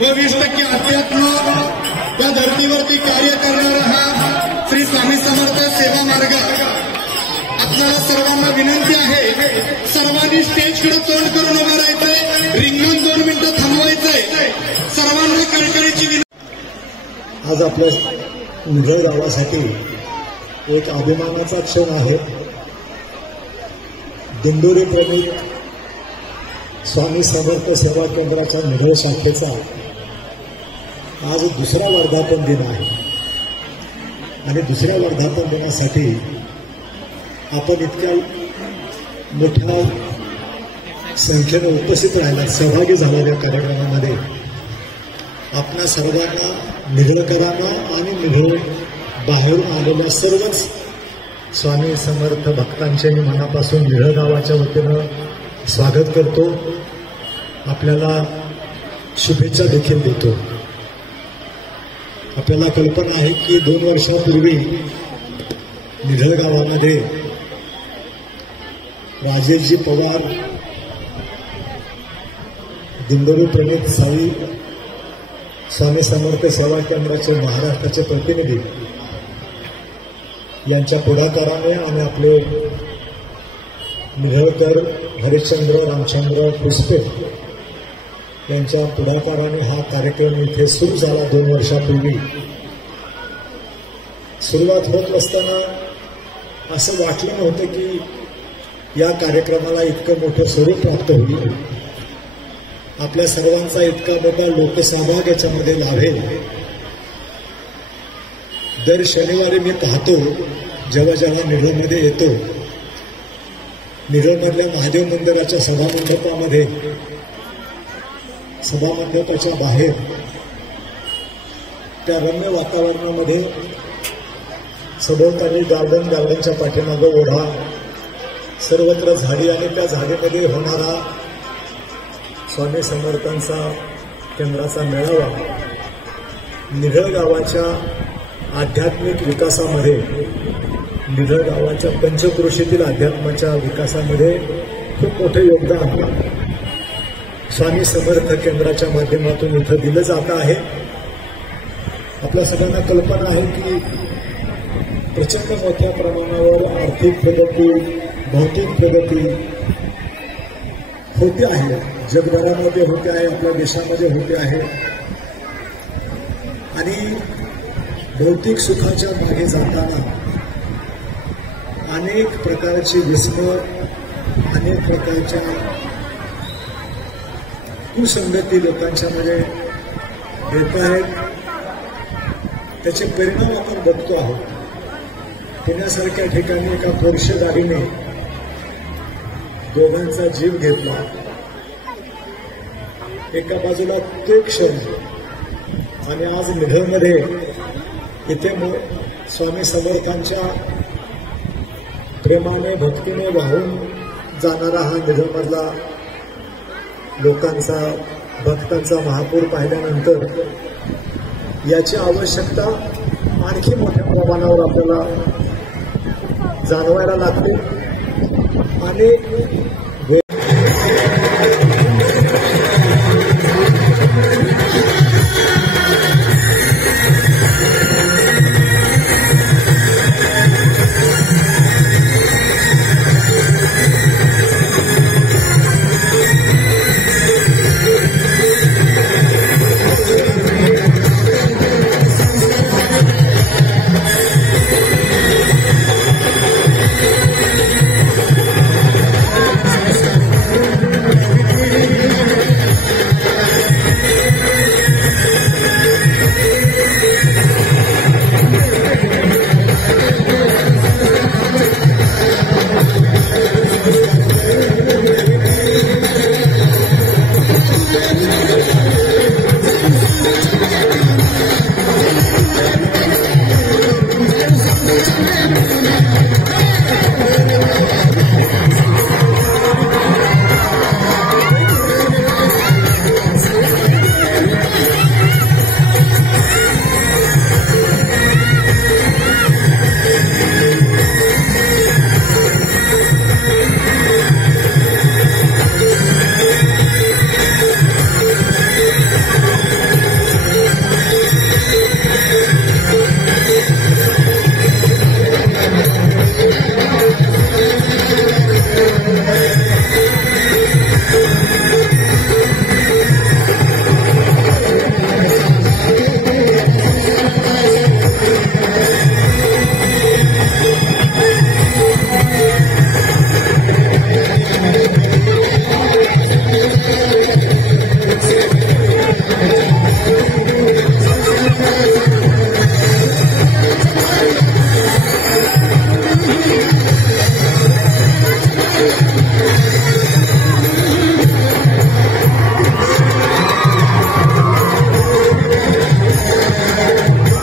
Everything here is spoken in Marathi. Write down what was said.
व 20% अध्यात्म या धर्तीवरती कार्य करणारा हा श्री स्वामी समर्थ सेवा मार्ग। आपल्याला सर्वांना विनंती आहे, सर्वांनी स्टेजकडे तोंड करून उभं राहायचंय, रिंगण 2 मिनिटं थांबवायचंय, सर्वांना कळकळीची विनंती। आज आपल्या निघळ गावासाठी एक अभिमानाचा क्षण आहे। दिंडोरी प्रमुख स्वामी समर्थ सेवा केंद्राच्या निघळ शाखेचा आज दुसरा वर्धापन दिन आहे आणि दुसऱ्या वर्धापन दिनासाठी आपण इतक्या मोठ्या संख्येने उपस्थित राहिला, सहभागी झालेल्या कार्यक्रमामध्ये आपल्या सर्वांना, निघळकरांना आणि निघळ बाहेरून आलेल्या सर्वच स्वामी समर्थ भक्तांचे मी मनापासून निघळ गावाच्या वतीनं स्वागत करतो। आपल्याला शुभेच्छा देखील देतो। आपल्याला कल्पना आहे की 2 वर्षापूर्वी निघळ गावामध्ये राजेशजी पवार, दिंडोरी प्रमुख स्वामी समर्थ सेवा केंद्राचे महाराष्ट्राचे प्रतिनिधी यांच्या पुढाकाराने आणि आपले निघळकर हरिश्चंद्र रामचंद्र पुष्पे यांच्या पुढाकाराने हा कार्यक्रम इथे सुरू झाला। 2 वर्षापूर्वी सुरुवात होत असताना असं वाटलं नव्हतं की या कार्यक्रमाला इतकं मोठं स्वरूप प्राप्त होईल, आपल्या सर्वांचा इतका मोठा लोकसहभाग याच्यामध्ये लाभेल। दर शनिवारी मी पाहतो, जेव्हा जेव्हा निघळमध्ये येतो, निघळमधल्या महादेव मंदिराच्या सभामंडपाच्या बाहेर त्या रम्य वातावरणामध्ये सभोवताली गार्डनच्या पाठीमागं ओढा, सर्वत्र झाडी आणि त्या झाडीमध्ये होणारा स्वामी समर्थांचा केंद्राचा मेळावा निघळ गावाच्या आध्यात्मिक विकासामध्ये, निघळ गावाच्या पंचक्रोशीतील अध्यात्माच्या विकासामध्ये खूप मोठे योगदान स्वामी समर्थ केंद्राच्या माध्यमातून इथं दिलं जात आहे। आपल्या सगळ्यांना कल्पना आहे की प्रचंड मोठ्या प्रमाणावर आर्थिक प्रगती, भौतिक प्रगती होते आहे, जगभरामध्ये होते आहे, आपल्या देशामध्ये होते आहे आणि भौतिक सुखाच्या मागे जाताना अनेक प्रकारची विस्मय, अनेक प्रकारच्या कुसंगती लोकांच्या मध्ये येत आहेत, त्याचे परिणाम आपण बघतो आहोत। पुण्यासारख्या ठिकाणी एका पोर्शे गाडीने दोघांचा जीव घेतला। एका बाजूला ते क्षण आणि आज निघळमध्ये इथे स्वामी समर्थांच्या प्रेमाने, भक्तीने वाहून जाणारा हा निघळमधला लोकांचा, भक्तांचा महापूर पाहिल्यानंतर याची आवश्यकता आणखी मोठ्या प्रमाणावर आपल्याला जाणवायला लागते आणि